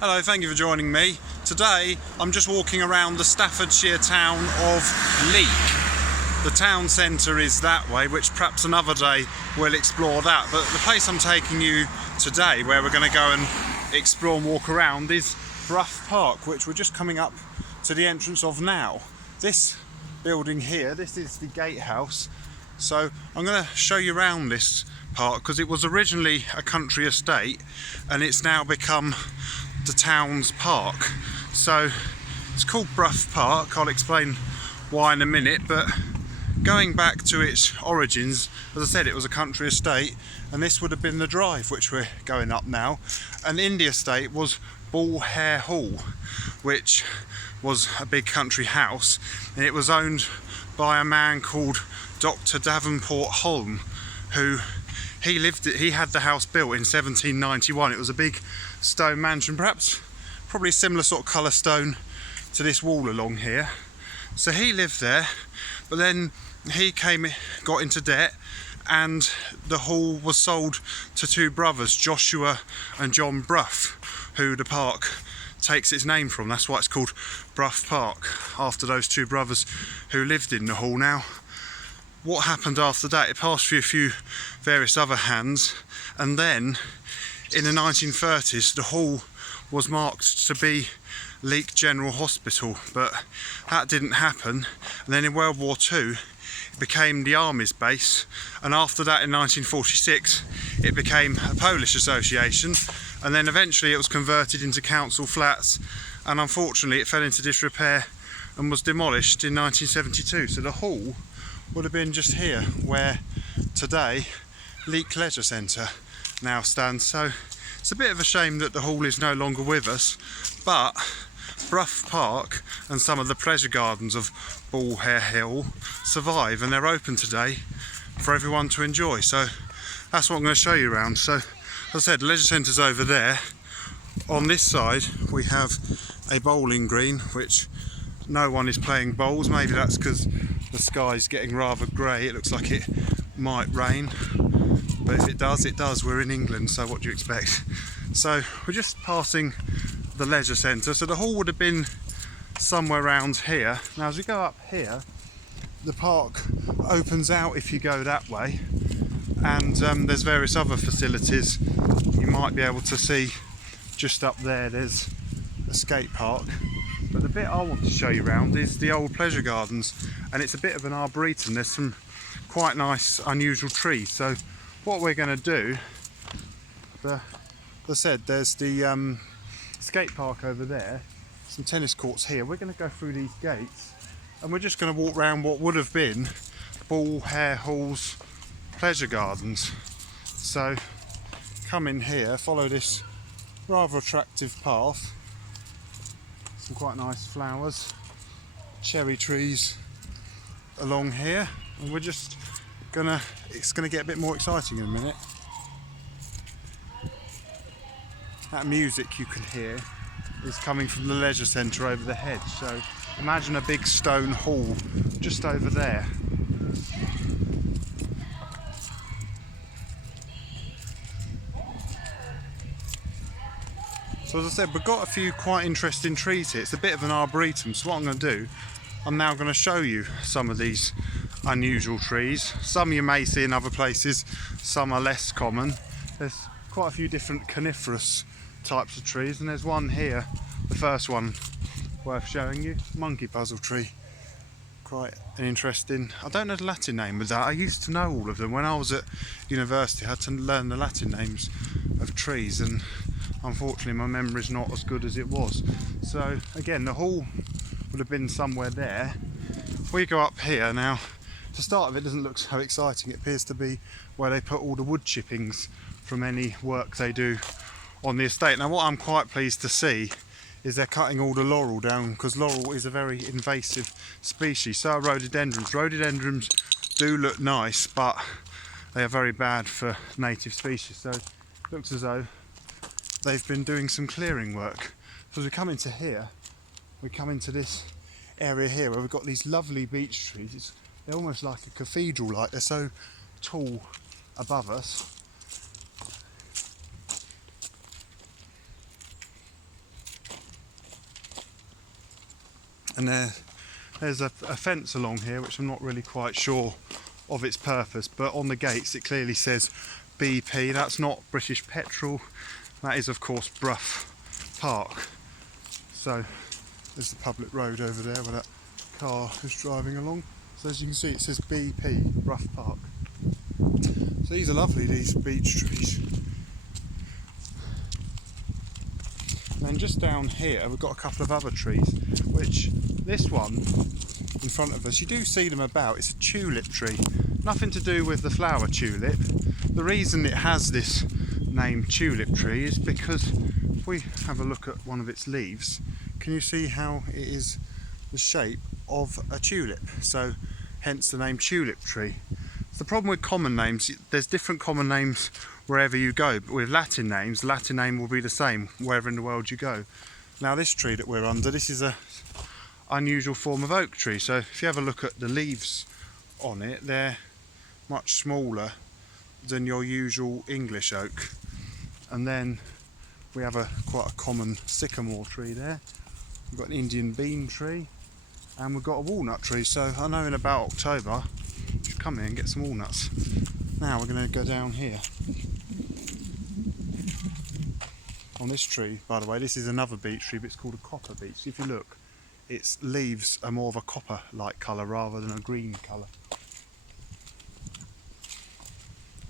Hello, thank you for joining me. Today I'm just walking around the Staffordshire town of Leek. The town centre is that way, which perhaps another day we'll explore that. But the place I'm taking you today, where we're going to go and explore and walk around, is Brough Park, which we're just coming up to the entrance of now. This building here, this is the gatehouse. So I'm going to show you around this park because it was originally a country estate and it's now become the town's park. So it's called Brough Park. I'll explain why in a minute, but going back to its origins, as I said, it was a country estate and this would have been the drive which we're going up now. And in the estate was Ball Hare Hall, which was a big country house, and it was owned by a man called Dr. Davenport Holm, who he had the house built in 1791. It was a big stone mansion, probably a similar sort of colour stone to this wall along here. So he lived there, but then he got into debt, and the hall was sold to two brothers, Joshua and John Brough, who the park takes its name from. That's why it's called Brough Park, after those two brothers who lived in the hall. Now, what happened after that, it passed through a few various other hands, and then in the 1930s the hall was marked to be Leek General Hospital, but that didn't happen. And then in World War II it became the Army's base, and after that in 1946 it became a Polish association, and then eventually it was converted into council flats, and unfortunately it fell into disrepair and was demolished in 1972. So the hall would have been just here where today Leek Leisure Centre now stands. So it's a bit of a shame that the hall is no longer with us, but Brough Park and some of the pleasure gardens of Ball Hare Hall survive, and they're open today for everyone to enjoy. So that's what I'm going to show you around. So as I said, the leisure centre's over there. On this side we have a bowling green, which no one is playing bowls. Maybe that's because the sky's getting rather grey. It looks like it might rain, but if it does, it does. We're in England, so what do you expect? So we're just passing the leisure centre. So the hall would have been somewhere around here. Now as we go up here, the park opens out if you go that way, and there's various other facilities you might be able to see. Just up there there's a skate park, but the bit I want to show you around is the old pleasure gardens, and it's a bit of an arboretum. There's some quite nice unusual trees. So what we're going to do, as I said, there's the skate park over there, some tennis courts here. We're going to go through these gates and we're just going to walk around what would have been Ball Hare Hall's pleasure gardens. So come in here, follow this rather attractive path, some quite nice flowers, cherry trees along here, and we're just it's gonna get a bit more exciting in a minute. That music you can hear is coming from the leisure centre over the hedge. So imagine a big stone hall just over there. So as I said, we've got a few quite interesting trees here. It's a bit of an arboretum, so what I'm going to do, I'm now going to show you some of these unusual trees. Some you may see in other places, some are less common. There's quite a few different coniferous types of trees, and there's one here, the first one worth showing you, monkey puzzle tree. Quite an interesting, I don't know the Latin name of that. I used to know all of them when I was at university. I had to learn the Latin names of trees, and unfortunately my memory's not as good as it was. So again, the hall would have been somewhere there. If we go up here now, to start with, it doesn't look so exciting. It appears to be where they put all the wood chippings from any work they do on the estate. Now what I'm quite pleased to see is they're cutting all the laurel down, because laurel is a very invasive species. So are rhododendrons. Rhododendrons do look nice, but they are very bad for native species. So it looks as though they've been doing some clearing work. So as we come into here, we come into this area here where we've got these lovely beech trees. They're almost like a cathedral, like they're so tall above us. And there's a fence along here which I'm not really quite sure of its purpose, but on the gates it clearly says BP. That's not British Petrol, that is of course Brough Park. So there's the public road over there where that car is driving along. So as you can see it says BP, Brough Park. So these are lovely, these beech trees. And then just down here we've got a couple of other trees, which this one in front of us, you do see them about. It's a tulip tree, nothing to do with the flower tulip. The reason it has this name tulip tree is because if we have a look at one of its leaves, can you see how it is the shape of a tulip? So hence the name tulip tree. The problem with common names, there's different common names wherever you go, but with Latin names, the Latin name will be the same wherever in the world you go. Now this tree that we're under, this is a unusual form of oak tree, so if you have a look at the leaves on it, they're much smaller than your usual English oak. And then we have quite a common sycamore tree there. We've got an Indian bean tree, and we've got a walnut tree. So I know in about October you should come here and get some walnuts. Now we're going to go down here. On this tree, by the way, this is another beech tree, but it's called a copper beech. If you look, its leaves are more of a copper-like colour rather than a green colour.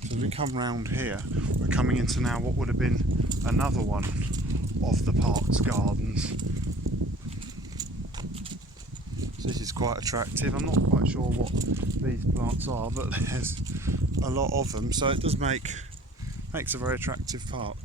So as we come round here, we're coming into now what would have been another one of the park's gardens. So this is quite attractive. I'm not quite sure what these plants are, but there's a lot of them, so it does makes a very attractive park.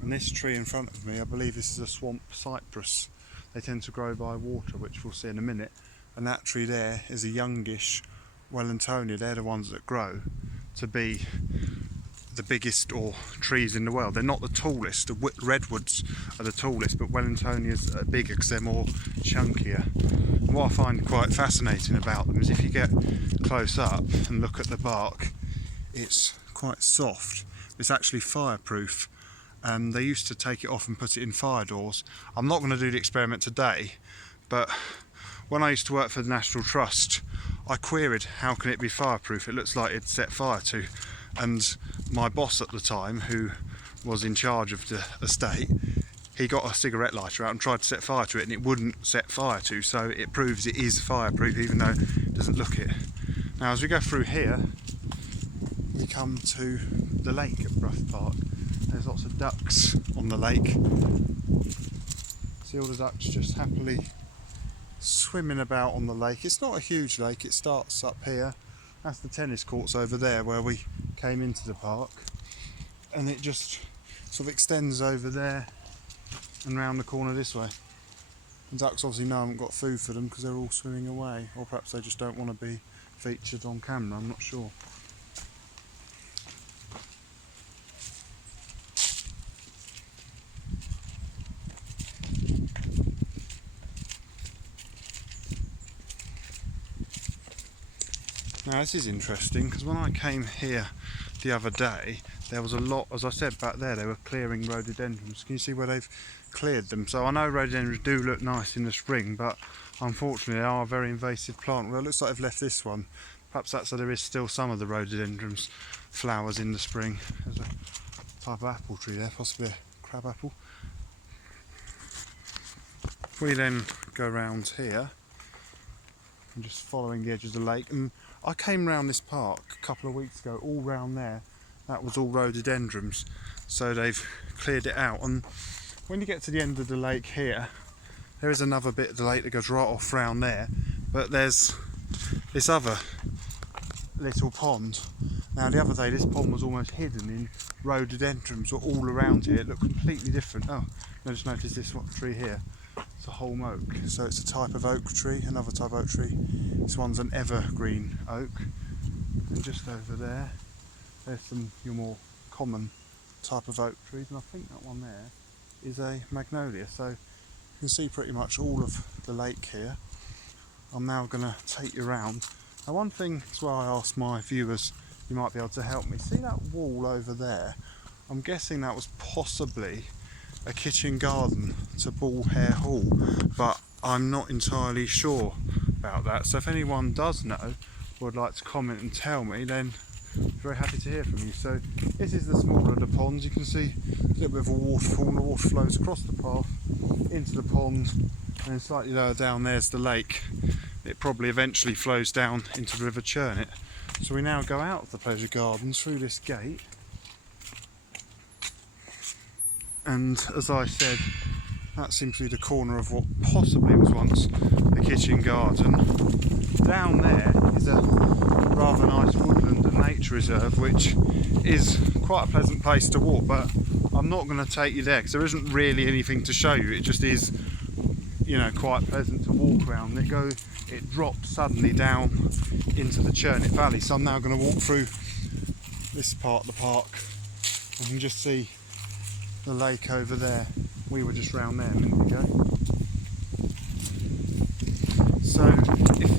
And this tree in front of me, I believe this is a swamp cypress. They tend to grow by water, which we'll see in a minute. And that tree there is a youngish Wellingtonia. They're the ones that grow to be the biggest trees in the world. They're not the tallest. The redwoods are the tallest, but Wellingtonias are bigger because they're more chunkier. And what I find quite fascinating about them is if you get close up and look at the bark, it's quite soft. It's actually fireproof. They used to take it off and put it in fire doors. I'm not going to do the experiment today, but when I used to work for the National Trust, I queried how can it be fireproof. It looks like it'd set fire to. And my boss at the time, who was in charge of the estate, he got a cigarette lighter out and tried to set fire to it, and it wouldn't set fire to, so it proves it is fireproof even though it doesn't look it. Now as we go through here, we come to the lake at Brough Park. There's lots of ducks on the lake. See all the ducks just happily swimming about on the lake. It's not a huge lake, it starts up here. That's the tennis courts over there where we came into the park, and it just sort of extends over there and round the corner this way. The ducks obviously know I haven't got food for them because they're all swimming away, or perhaps they just don't want to be featured on camera, I'm not sure. Now this is interesting because when I came here the other day, there was a lot, as I said back there, they were clearing rhododendrons. Can you see where they've cleared them? So I know rhododendrons do look nice in the spring, but unfortunately they are a very invasive plant. Well, it looks like they've left this one. Perhaps that's so there is still some of the rhododendrons flowers in the spring. There's a type of apple tree there, possibly a crab apple. If we then go around here, I'm just following the edge of the lake, and I came round this park a couple of weeks ago, all round there, that was all rhododendrons, so they've cleared it out. And when you get to the end of the lake here, there is another bit of the lake that goes right off round there, but there's this other little pond. Now the other day this pond was almost hidden in rhododendrons were all around it. It looked completely different. Oh, I just noticed this tree here. It's a holm oak, so it's a type of oak tree, another type of oak tree. This one's an evergreen oak, and just over there, there's your more common type of oak trees, and I think that one there is a magnolia. So you can see pretty much all of the lake here. I'm now going to take you around. Now one thing as well I asked my viewers, you might be able to help me. See that wall over there? I'm guessing that was possibly a kitchen garden to Ball Hare Hall, but I'm not entirely sure about that. So if anyone does know or would like to comment and tell me, then I'm very happy to hear from you. So this is the smaller of the ponds. You can see a little bit of a waterfall, and the water flows across the path into the pond, and then slightly lower down there's the lake. It probably eventually flows down into the River Churnet. So we now go out of the pleasure gardens through this gate, and as I said, that seems to be the corner of what possibly was once the kitchen garden. Down there is a rather nice woodland and nature reserve, which is quite a pleasant place to walk, but I'm not going to take you there because there isn't really anything to show you. It just is, you know, quite pleasant to walk around. It drops suddenly down into the Churnet Valley, so I'm now going to walk through this part of the park. You can just see the lake over there. We were just round there a minute ago. So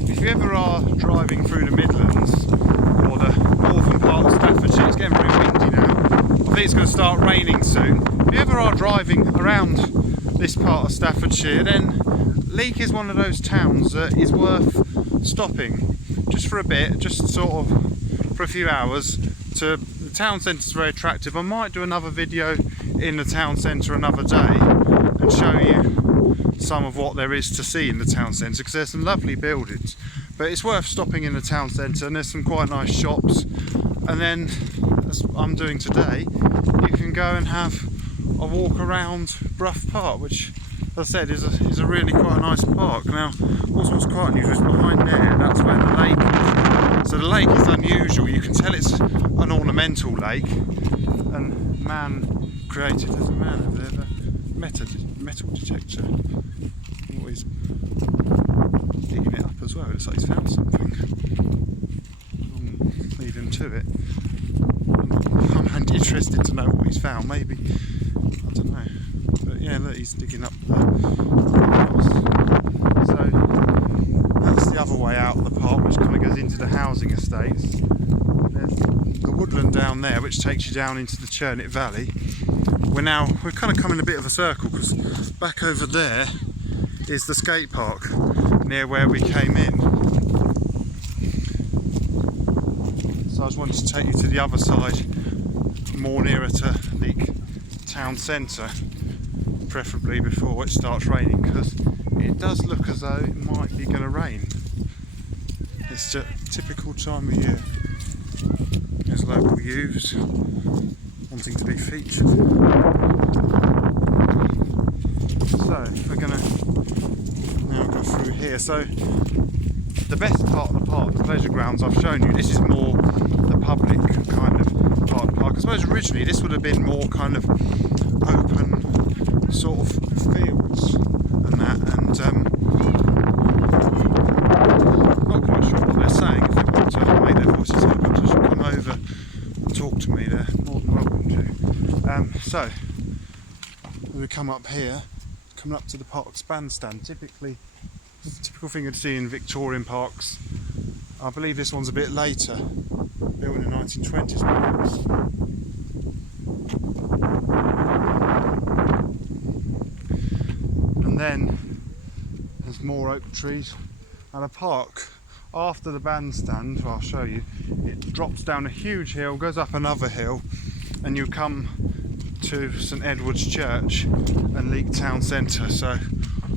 if you ever are driving through the Midlands or the northern part of Staffordshire, it's getting very windy now. I think it's going to start raining soon. If you ever are driving around this part of Staffordshire, then Leek is one of those towns that is worth stopping just for a bit, just sort of for a few hours. The town centre is very attractive. I might do another video in the town centre another day and show you some of what there is to see in the town centre, because there's some lovely buildings, but it's worth stopping in the town centre, and there's some quite nice shops. And then, as I'm doing today, you can go and have a walk around Brough Park, which, as I said, is a really quite nice park. Now, also what's quite unusual is behind there, that's where the lake is. So the lake is unusual. You can tell it's an ornamental lake, and man created, there's a man over there, the metal detector. Oh, he's digging it up as well. It looks like he's found something. I'll leave him to it. I'm interested to know what he's found. Maybe, I don't know. But yeah, look, he's digging up the So that's the other way out of the park, which kind of goes into the housing estates. There's the woodland down there, which takes you down into the Churnet Valley. We're kind of coming a bit of a circle, because back over there is the skate park near where we came in. So I just wanted to take you to the other side, more nearer to Leek town centre, preferably before it starts raining, because it does look as though it might be going to rain. It's just a typical time of year. There's local youths wanting to be featured. So we're going to now go through here. So the best part of the park, the pleasure grounds, I've shown you. This is more the public kind of part of the park. I suppose originally this would have been more kind of open sort of fields and that, and not quite sure what they're saying. If they want to make their voices heard, but just come over and talk to me, they're more than welcome to. So we come up here, coming up to the park's bandstand. Typical thing you'd see in Victorian parks. I believe this one's a bit later, built in the 1920s perhaps. And then there's more oak trees, and a park after the bandstand, I'll show you, it drops down a huge hill, goes up another hill, and you come to St Edward's Church and Leek Town Centre. So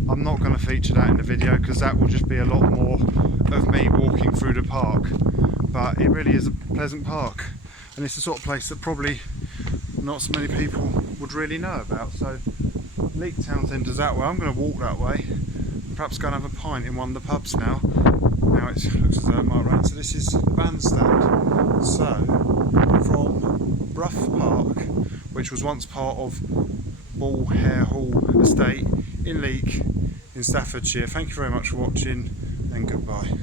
I'm not going to feature that in the video, because that will just be a lot more of me walking through the park. But it really is a pleasant park, and it's the sort of place that probably not so many people would really know about. So Leek Town Centre's that way. I'm going to walk that way, perhaps go and have a pint in one of the pubs now. Now it looks as though it might rain. So this is the bandstand. So from Brough Park, which was once part of Ball Hare Hall estate in Leek in Staffordshire. Thank you very much for watching, and goodbye.